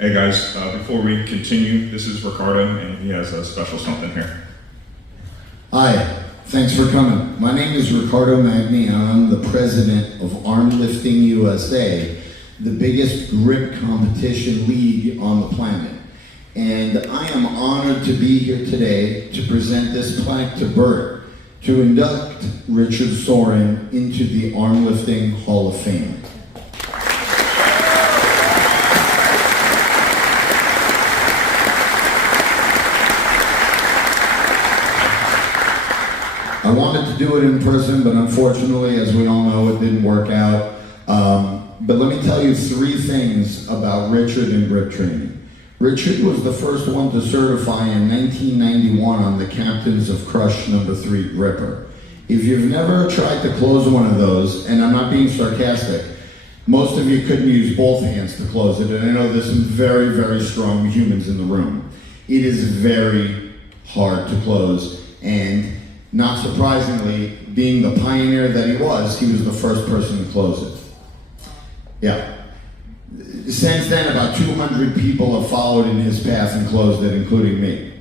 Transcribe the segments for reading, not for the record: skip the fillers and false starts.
Hey guys, before we continue, this is Riccardo, and he has a special something here. Hi, thanks for coming. My name is Riccardo Magni, and I'm the president of Armlifting USA, the biggest grip competition league on the planet. And I am honored to be here today to present this plaque to Bert to induct Richard Sorin into the Armlifting Hall of Fame. I wanted to do it in person, but unfortunately, as we all know, it didn't work out. But let me tell you three things about Richard and grip training. Richard was the first one to certify in 1991 on the Captains of Crush #3 gripper. If you've never tried to close one of those, and I'm not being sarcastic, most of you couldn't use both hands to close it, and I know there's some very, very strong humans in the room. It is very hard to close, and not surprisingly, being the pioneer that he was the first person to close it. Yeah. Since then, about 200 people have followed in his path and closed it, including me.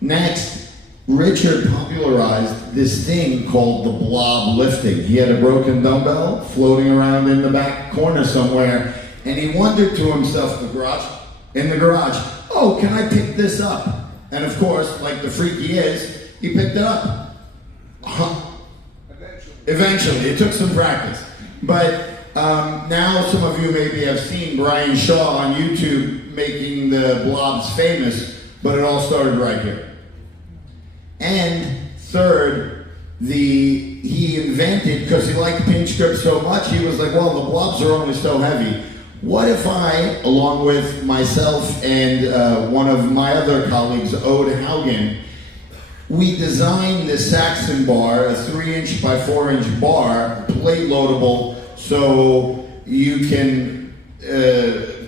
Next, Richard popularized this thing called the BLOB lifting. He had a broken dumbbell floating around in the back corner somewhere, and he wondered to himself in the garage, oh, can I pick this up? And of course, like the freak he is, he picked it up. Eventually, it took some practice. But now some of you maybe have seen Brian Shaw on YouTube making the blobs famous, but it all started right here. And third, he invented, because he liked pinch grip so much, he was like, well, the blobs are only so heavy. What if I, along with myself and one of my other colleagues, Ode Haugen, we designed the Saxon Bar, a 3" by 4" bar, plate loadable, so you can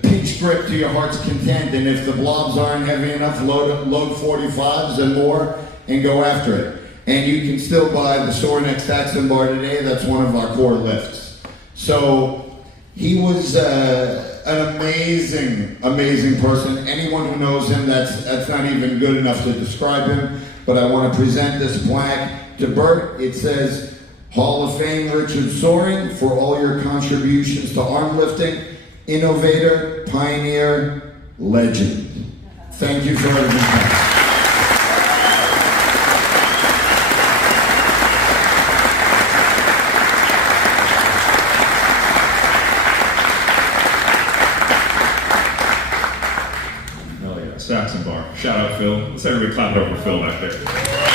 pinch grip to your heart's content, and if the blobs aren't heavy enough, load 45s and more and go after it. And you can still buy the Sorin X Saxon Bar today. That's one of our core lifts. So he was an amazing, amazing person. Anyone who knows him, that's not even good enough to describe him. But I want to present this plaque to Bert. It says, Hall of Fame Richard Sorin for all your contributions to arm lifting, innovator, pioneer, legend. Thank you for everything. Saxon Bar. Shout out Phil. Let's everybody clap it up for Phil back there.